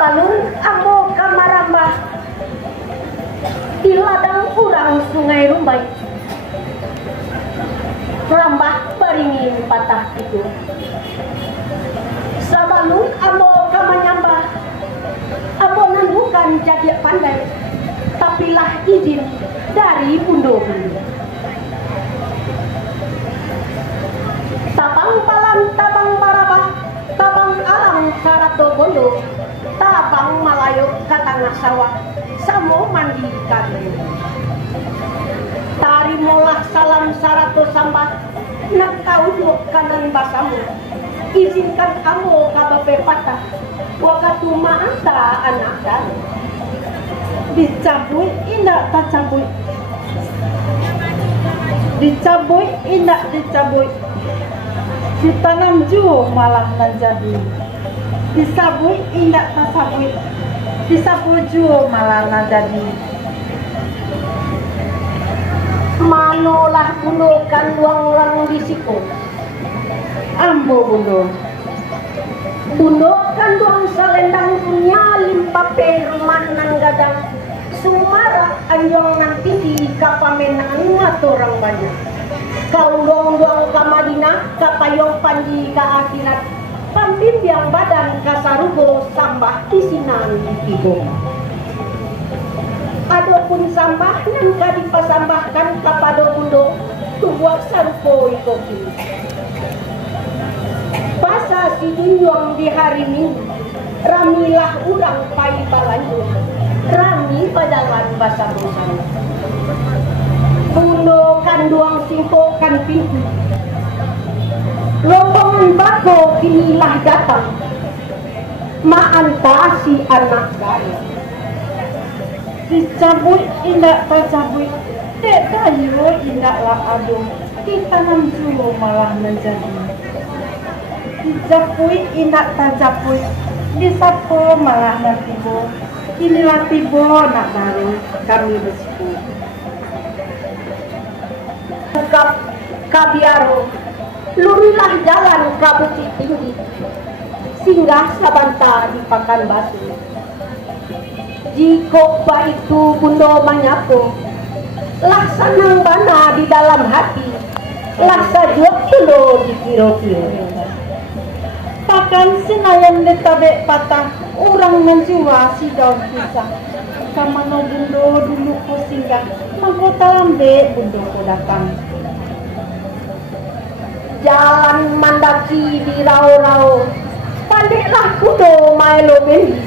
Sabalun ambo kamarambah di ladang kurang Sungai Rumbai. Rambah baringin patah itu. Sabalun ambo kamanyambah, ambo nan bukan jadi pandai, tapilah izin dari bundo-bundo. Tabang palam, tabang barabah, tabang alam sarato bondo, tabang malayo katangah sawah, samo mandi kami. Tari molah salam sarato sambah, nak kau kanan basamu, izinkan kamu kabape patah, wakatu maanta anak dan dicabui indah tak cabui, dicabui indah dicabui, ditanam ju malah nanjadi, disabui indah tak sabui, disabui ju malah nanjadi. Manolah bundo kan luang disiko ambo bundo kan luang salendang punya limpape rumah nang gadang sumara anjong nang tinggi kapamenan ngaturang banyak kaulong luang ka Madinah kapayong panji ka akhirat pambimbang badan kasarugo sambah isinan tigo. Adapun sambah yang dipasambahkan kepada bundo tubuh sarupo ikoki. Pasa si dunjong di hari Minggu, ramilah urang pai balanjur, rami padalan basa bosan. Bundo kan duang simpo kan pintu, rombongan bako kinilah datang, maanta si anak gaya. Dicabut indak tercabut, dek kayu indaklah adung, ditanam dulu malah menjadi. Dicapui indak tercapui, disapu malah nantibo, inilah tibo nak baru kami bersipu. Kap kabiaro, lurilah jalan kabuci tinggi, singgah sabanta di pakan batu. Jika itu bundo manyapo, laksanang bana di dalam hati, laksa juak tulo di kiro-kiro. Pakan sinayang ditabek patah, orang menjiwa si daun kisah. Kamano bundo dulu ko singgah, mangkota lambe bundo ko datang. Jalan mandaki di rau-rau, pandeklah kudo maelo bendi.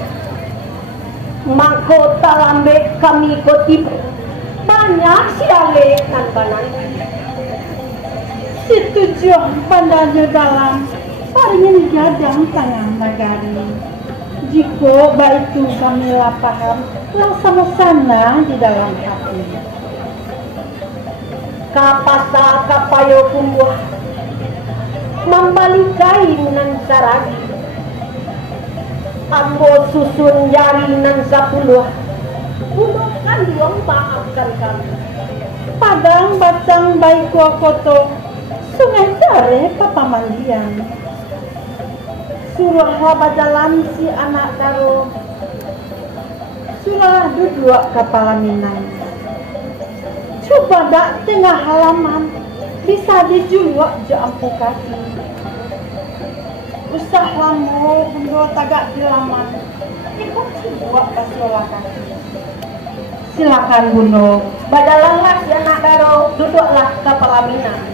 Mangkota lambe kami kotip banyak siale nan banan. Setuju pandanya dalam paringin gadang tangan nagari. Jika baitu kami paham laksana sana di dalam hati. Kapasa kapayo kumbuh membalikai nan saragi. Ambo susun jari nan 10, bunuhkan diong maafkan kami. Padang bacang baik koto, sungai jare papamandian. Surah badalan si anak daro, surah duduk kepala minang. Coba dak tengah halaman, bisa dijuluk jampu kaki. Usah lamu bundo tagak dilaman, ikut buat kasolakan. Silakan bundo, badalanlah si anak daro, duduklah ke pelaminan.